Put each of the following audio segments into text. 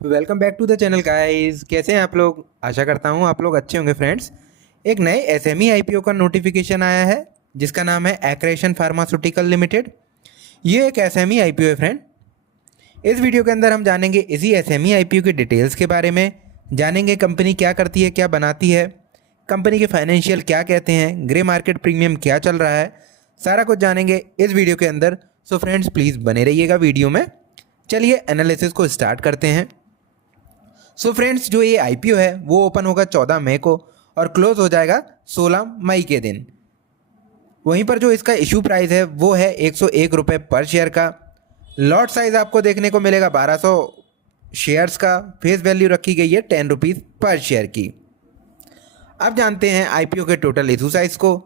Welcome back to the channel guys. कैसे हैं आप लोग? आशा करता हूँ आप लोग अच्छे होंगे फ्रेंड्स। एक नए एसएमई आईपीओ का नोटिफिकेशन आया है जिसका नाम है एक्रेशन फार्मास्यूटिकल लिमिटेड। ये एक एसएमई आईपीओ है फ्रेंड। इस वीडियो के अंदर हम जानेंगे इसी एसएमई आईपीओ की डिटेल्स के बारे में, जानेंगे कंपनी क्या करती है, क्या बनाती है, कंपनी के फाइनेंशियल क्या कहते हैं, ग्रे मार्केट प्रीमियम क्या चल रहा है, सारा कुछ जानेंगे इस वीडियो के अंदर। सो फ्रेंड्स प्लीज़ बने रहिएगा वीडियो में। चलिए एनालिसिस को स्टार्ट करते हैं। सो फ्रेंड्स जो ये आईपीओ है वो ओपन होगा 14 मई को और क्लोज हो जाएगा 16 मई के दिन। वहीं पर जो इसका इशू प्राइस है वो है 101 रुपये पर शेयर का। लॉट साइज आपको देखने को मिलेगा 1200 शेयर्स का। फेस वैल्यू रखी गई है 10 रुपीज़ पर शेयर की। अब जानते हैं आईपीओ के टोटल इशू साइज को,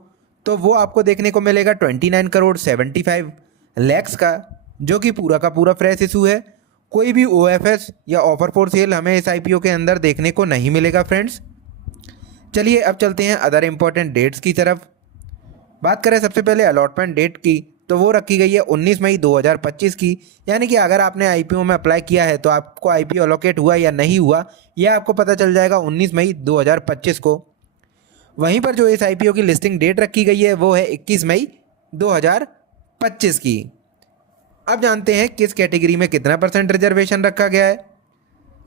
तो वो आपको देखने को मिलेगा 29 करोड़ 75 लैक्स का, जो कि पूरा का पूरा फ्रेश इशू है। कोई भी ओएफएस या ऑफर फॉर सेल हमें इस आईपीओ के अंदर देखने को नहीं मिलेगा फ्रेंड्स। चलिए अब चलते हैं अदर इंपॉर्टेंट डेट्स की तरफ। बात करें सबसे पहले अलॉटमेंट डेट की, तो वो रखी गई है 19 मई 2025 की। यानी कि अगर आपने आईपीओ में अप्लाई किया है तो आपको आईपीओ अलोकेट हुआ या नहीं हुआ यह आपको पता चल जाएगा 19 मई 2025 को। वहीं पर जो इस आईपीओ की लिस्टिंग डेट रखी गई है वो है 21 मई 2025 की। अब जानते हैं किस कैटेगरी में कितना परसेंट रिजर्वेशन रखा गया है।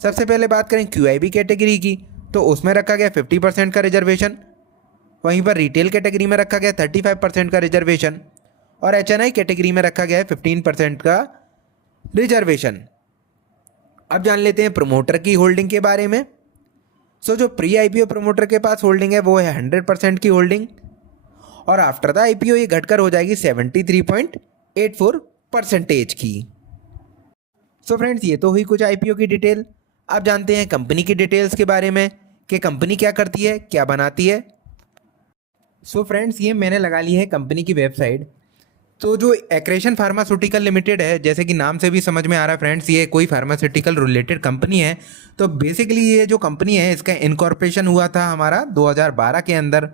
सबसे पहले बात करें क्यूआईबी कैटेगरी की, तो उसमें रखा गया 50% का रिजर्वेशन। वहीं पर रिटेल कैटेगरी में रखा गया 35% का रिजर्वेशन और एचएनआई कैटेगरी में रखा गया है 15% का रिजर्वेशन। अब जान लेते हैं प्रमोटर की होल्डिंग के बारे में। सो जो प्री आईपीओ प्रमोटर के पास होल्डिंग है वो है 100% की होल्डिंग और आफ्टर द आईपीओ ये घटकर हो जाएगी 73.84% की। सो फ्रेंड्स ये तो हुई कुछ आईपीओ की डिटेल। अब जानते हैं कंपनी की डिटेल्स के बारे में कि कंपनी क्या करती है, क्या बनाती है। सो फ्रेंड्स ये मैंने लगा ली है कंपनी की वेबसाइट। तो जो एक्रेशन फार्मास्यूटिकल लिमिटेड है, जैसे कि नाम से भी समझ में आ रहा है फ्रेंड्स, ये कोई फार्मास्यूटिकल रिलेटेड कंपनी है। तो बेसिकली ये जो कंपनी है इसका इनकॉर्पोरेशन हुआ था हमारा 2012 के अंदर,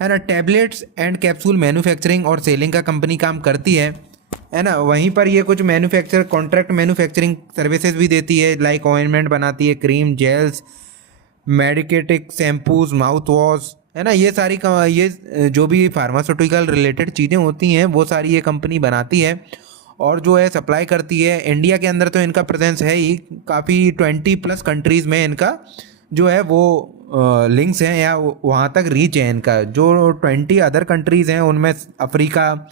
है ना। टैबलेट्स एंड कैप्सूल मैन्युफैक्चरिंग और सेलिंग का कंपनी काम करती है ना। वहीं पर ये कुछ कॉन्ट्रैक्ट मैन्युफैक्चरिंग सर्विसेज भी देती है, लाइक ऑइंटमेंट बनाती है, cream, gels, medicated, shampoos, mouthwash, है ना। ये सारी ये जो भी फार्मास्यूटिकल रिलेटेड चीज़ें होती हैं वो सारी ये कंपनी बनाती है और जो है सप्लाई करती है। इंडिया के अंदर तो इनका प्रेजेंस है ही, काफ़ी 20+ कंट्रीज़ में इनका जो है वो लिंक्स हैं या वहाँ तक रीच है इनका। जो 20 अदर कंट्रीज़ हैं उनमें Africa,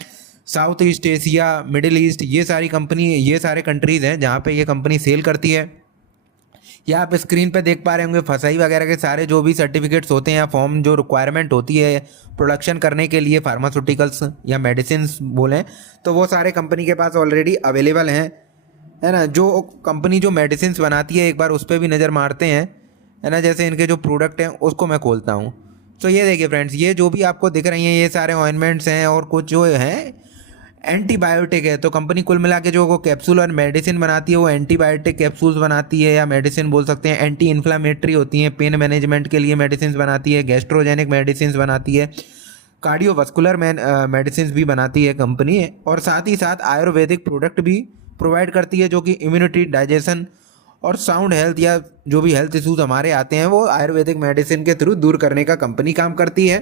south east Asia, middle east, ये सारे कंट्रीज़ हैं जहाँ पे ये कंपनी सेल करती है। या आप स्क्रीन पे देख पा रहे होंगे फसाई वगैरह के सारे जो भी सर्टिफिकेट्स होते हैं या फॉर्म जो रिक्वायरमेंट होती है प्रोडक्शन करने के लिए, फार्मास्यूटिकल्स या मेडिसिन्स बोलें, तो वो सारे कंपनी के पास ऑलरेडी अवेलेबल हैं, है ना। जो कंपनी जो मेडिसिन्स बनाती है एक बार उस पर भी नज़र मारते हैं, है ना। जैसे इनके जो प्रोडक्ट हैं उसको मैं खोलता हूँ। तो ये देखिए फ्रेंड्स, ये जो भी आपको दिख रही हैं ये सारे ऑइंटमेंट्स हैं और कुछ जो हैं एंटीबायोटिक है। तो कंपनी कुल मिला के जो वो कैप्सूल और मेडिसिन बनाती है वो एंटीबायोटिक कैप्सूल्स बनाती है या मेडिसिन बोल सकते हैं। एंटी इन्फ्लामेटरी होती हैं, पेन मैनेजमेंट के लिए मेडिसिन बनाती है, गैस्ट्रोजेनिक मेडिसिन बनाती है, कार्डियोवास्कुलर मेडिसिन भी बनाती है कंपनी। और साथ ही साथ आयुर्वेदिक प्रोडक्ट भी प्रोवाइड करती है जो कि इम्यूनिटी, डाइजेशन और साउंड हेल्थ या जो भी हेल्थ इशूज़ हमारे आते हैं वो आयुर्वेदिक मेडिसिन के थ्रू दूर करने का कंपनी काम करती है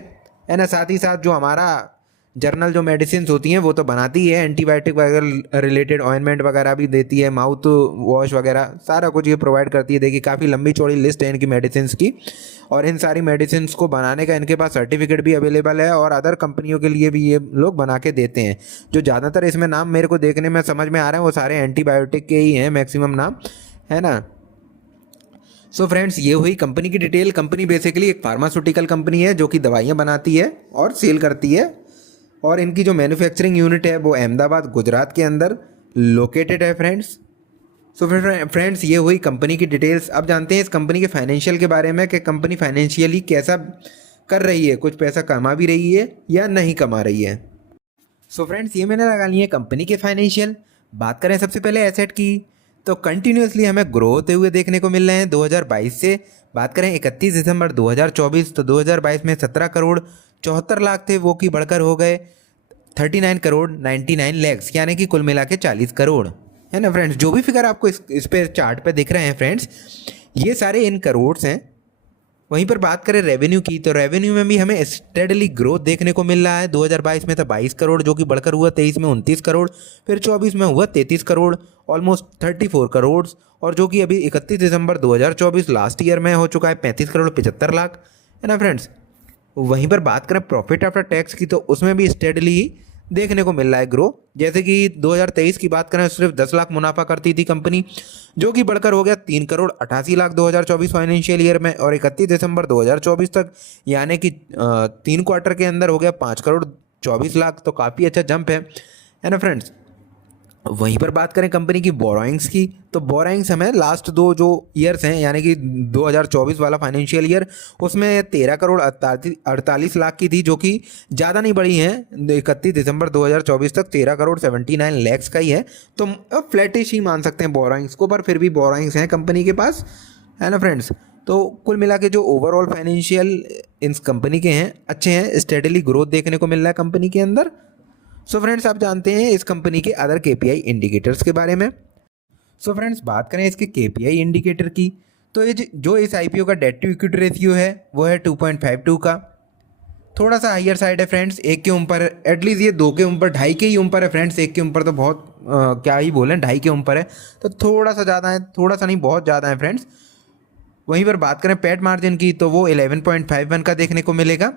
ना। साथ ही साथ जो हमारा जर्नल जो मेडिसिन होती हैं वो तो बनाती ही है, एंटीबायोटिक वगैरह रिलेटेड ऑइंटमेंट वगैरह भी देती है, माउथ वॉश वगैरह सारा कुछ ये प्रोवाइड करती है। देखिए काफ़ी लंबी चौड़ी लिस्ट है इनकी मेडिसिन की और इन सारी मेडिसिन को बनाने का इनके पास सर्टिफिकेट भी अवेलेबल है और अदर कंपनियों के लिए भी ये लोग बना के देते हैं। जो ज़्यादातर इसमें नाम मेरे को देखने में समझ में आ रहे हैं वो सारे एंटीबायोटिक के ही हैं मैक्सिमम नाम, है ना। सो फ्रेंड्स ये हुई कंपनी की डिटेल। कंपनी बेसिकली एक फार्मास्यूटिकल कंपनी है जो कि दवाइयाँ बनाती है और सेल करती है और इनकी जो मैन्युफैक्चरिंग यूनिट है वो अहमदाबाद, गुजरात के अंदर लोकेटेड है फ्रेंड्स। सो फ्रेंड्स ये हुई कंपनी की डिटेल्स। अब जानते हैं इस कंपनी के फाइनेंशियल के बारे में कि कंपनी फाइनेंशियली कैसा कर रही है, कुछ पैसा कमा भी रही है या नहीं कमा रही है। सो फ्रेंड्स ये मैंने लगा ली है कंपनी के फाइनेंशियल। बात करें सबसे पहले एसेट की, तो कंटिन्यूसली हमें ग्रो होते हुए देखने को मिल रहे हैं 2022 से। बात करें 31 दिसंबर 2024 तो 2022 में 17 करोड़ 74 लाख थे, वो की बढ़कर हो गए 39 करोड़ 99 लैक्स, यानी कि कुल मिला के 40 करोड़। है ना फ्रेंड्स। जो भी फिगर आपको इस पे चार्ट पे दिख रहे हैं फ्रेंड्स, ये सारे इन करोड्स हैं। वहीं पर बात करें रेवेन्यू की, तो रेवेन्यू में भी हमें स्टेडली ग्रोथ देखने को मिल रहा है। 2022 में था 22 करोड़, जो कि बढ़कर हुआ 23 में 29 करोड़, फिर 24 में हुआ 33 करोड़, ऑलमोस्ट 34 करोड़, और जो कि अभी 31 दिसंबर 2024 लास्ट ईयर में हो चुका है 35 करोड़ 75 लाख, है ना फ्रेंड्स। वहीं पर बात करें प्रॉफिट आफ्टर टैक्स की, तो उसमें भी स्टेडली देखने को मिल रहा है ग्रो। जैसे कि 2023 की बात करें, सिर्फ 10 लाख मुनाफा करती थी कंपनी, जो कि बढ़कर हो गया 3 करोड़ 88 लाख 2024 फाइनेंशियल ईयर में, और 31 दिसंबर 2024 तक यानी कि 3 क्वार्टर के अंदर हो गया 5 करोड़ 24 लाख। तो काफ़ी अच्छा जंप है ना फ्रेंड्स। वहीं पर बात करें कंपनी की बोरोइंग्स की, तो बोरोइंग्स हमें लास्ट 2 जो ईयर्स हैं यानी कि 2024 वाला फाइनेंशियल ईयर, उसमें 13 करोड़ 48 लाख की थी, जो कि ज़्यादा नहीं बढ़ी हैं। 31 दिसंबर 2024 तक 13 करोड़ 79 लैक्स का ही है। तो फ्लैटिश ही मान सकते हैं बोरोइंग्स को, पर फिर भी बोरोइंग्स हैं कंपनी के पास, है ना फ्रेंड्स। तो कुल मिला के जो ओवरऑल फाइनेंशियल इस कंपनी के हैं अच्छे हैं, स्टेडली ग्रोथ देखने को मिल रहा है कंपनी के अंदर। सो फ्रेंड्स, आप जानते हैं इस कंपनी के अदर केपीआई इंडिकेटर्स के बारे में। सो फ्रेंड्स, बात करें इसके केपीआई इंडिकेटर की, तो ये जो इस आईपीओ का डेट टू इक्विटी रेशियो है वो है 2.52 का। थोड़ा सा हाइयर साइड है फ्रेंड्स, 1 के ऊपर, एटलीस्ट ये 2 के ऊपर, 2.5 के ही ऊपर है फ्रेंड्स। 1 के ऊपर तो बहुत क्या ही बोलें, 2.5 के ऊपर है, तो थोड़ा सा ज़्यादा है, थोड़ा सा नहीं बहुत ज़्यादा है फ्रेंड्स। वहीं पर बात करें पैट मार्जिन की, तो वो 11.51 का देखने को मिलेगा।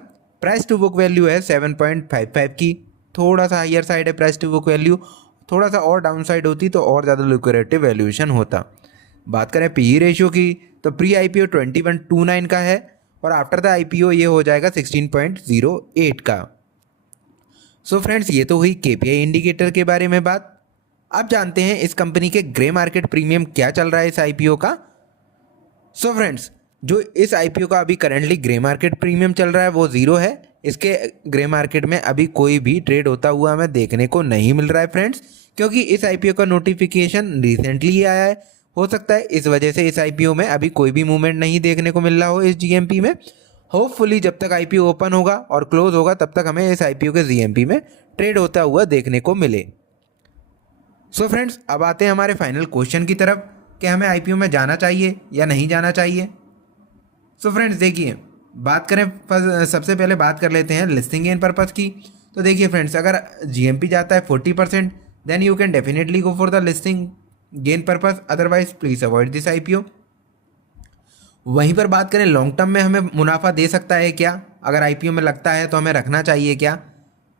प्राइस टू बुक वैल्यू है 7.55 की, थोड़ा सा हाइयर साइड है प्राइस टू बुक वैल्यू। थोड़ा सा और डाउन साइड होती तो और ज़्यादा लुक्रेटिव वैल्यूएशन होता। बात करें पीई रेशियो की, तो प्री आईपीओ 2129 का है, और आफ्टर द आईपीओ ये हो जाएगा 16.08 का। सो फ्रेंड्स, ये तो हुई केपीआई इंडिकेटर के बारे में बात। अब जानते हैं इस कंपनी के ग्रे मार्केट प्रीमियम क्या चल रहा है इस आईपीओ का। सो फ्रेंड्स, जो इस आईपीओ का अभी करेंटली ग्रे मार्केट प्रीमियम चल रहा है वो 0 है। इसके ग्रे मार्केट में अभी कोई भी ट्रेड होता हुआ हमें देखने को नहीं मिल रहा है फ्रेंड्स, क्योंकि इस आईपीओ का नोटिफिकेशन रिसेंटली ही आया है। हो सकता है इस वजह से इस आईपीओ में अभी कोई भी मूवमेंट नहीं देखने को मिल रहा हो इस जीएमपी में। होपफुली जब तक आईपीओ ओपन होगा और क्लोज होगा तब तक हमें इस आईपीओ के जीएमपी में ट्रेड होता हुआ देखने को मिले। सो फ्रेंड्स, अब आते हैं हमारे फाइनल क्वेश्चन की तरफ कि हमें आईपीओ में जाना चाहिए या नहीं जाना चाहिए। सो फ्रेंड्स, देखिए, बात करें सबसे पहले बात कर लेते हैं लिस्टिंग गेन पर्पस की। तो देखिए फ्रेंड्स, अगर जीएमपी जाता है 40%, then you can definitely go for the listing gain purpose, otherwise please avoid this IPO. वहीं पर बात करें लॉन्ग टर्म में हमें मुनाफा दे सकता है क्या, अगर आईपीओ में लगता है तो हमें रखना चाहिए क्या।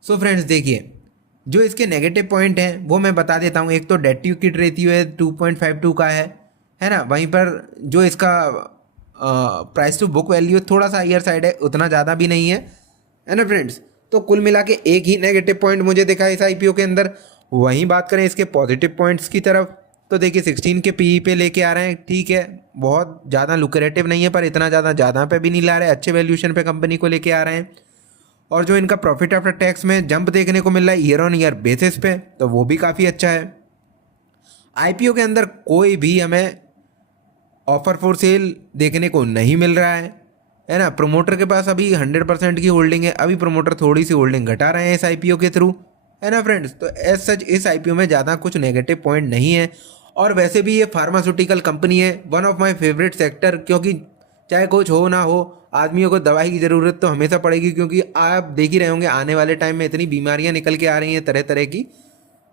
सो फ्रेंड्स, देखिए, जो इसके नेगेटिव पॉइंट हैं वो मैं बता देता हूँ। एक तो डेट टू इक्विटी रेशियो है 2.52 का है ना। वहीं पर जो इसका प्राइस टू बुक वैल्यू थोड़ा सा हायर साइड है, उतना ज़्यादा भी नहीं है ना फ्रेंड्स। तो कुल मिला के एक ही नेगेटिव पॉइंट मुझे दिखा इस आईपीओ के अंदर। वहीं बात करें इसके पॉजिटिव पॉइंट्स की तरफ, तो देखिए 16 के पीई पे लेके आ रहे हैं, ठीक है, बहुत ज़्यादा लुक्रेटिव नहीं है, पर इतना ज़्यादा पे भी नहीं ला रहे, अच्छे वैल्यूएशन पे कंपनी को लेके आ रहे हैं। और जो इनका प्रॉफिट आफ्टर टैक्स में जंप देखने को मिल रहा है ईयर ऑन ईयर बेसिस पे, तो वो भी काफ़ी अच्छा है। आईपीओ के अंदर कोई भी हमें ऑफर फॉर सेल देखने को नहीं मिल रहा है ना। प्रोमोटर के पास अभी 100% की होल्डिंग है, अभी प्रोमोटर थोड़ी सी होल्डिंग घटा रहे हैं इस आईपीओ के थ्रू, है ना फ्रेंड्स। तो एज सच इस आईपीओ में ज़्यादा कुछ नेगेटिव पॉइंट नहीं है। और वैसे भी ये फार्मास्यूटिकल कंपनी है, one of my favourite sector, क्योंकि चाहे कुछ हो ना हो आदमियों को दवाई की ज़रूरत तो हमेशा पड़ेगी, क्योंकि आप देख ही रहे होंगे आने वाले टाइम में इतनी बीमारियां निकल के आ रही हैं तरह तरह की।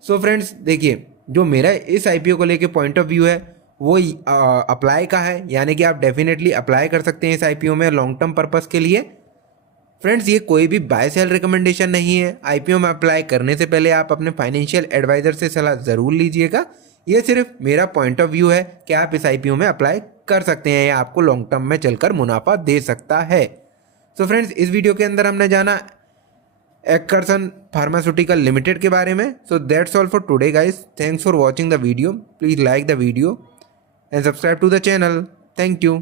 सो फ्रेंड्स, देखिए, जो मेरा इस आईपीओ को लेके पॉइंट ऑफ व्यू है वो अप्लाई का है, यानी कि आप डेफिनेटली अप्लाई कर सकते हैं इस आईपीओ में लॉन्ग टर्म पर्पस के लिए। फ्रेंड्स, ये कोई भी बाय सेल रिकमेंडेशन नहीं है। आईपीओ में अप्लाई करने से पहले आप अपने फाइनेंशियल एडवाइजर से सलाह ज़रूर लीजिएगा। ये सिर्फ मेरा पॉइंट ऑफ व्यू है कि आप इस आईपीओ में अप्लाई कर सकते हैं या आपको लॉन्ग टर्म में चलकर मुनाफा दे सकता है। सो फ्रेंड्स, इस वीडियो के अंदर हमने जाना एक्कर्सन फार्मास्यूटिकल लिमिटेड के बारे में। So that's all for today guys, thanks for watching the video, please like the video and subscribe to the channel. Thank you.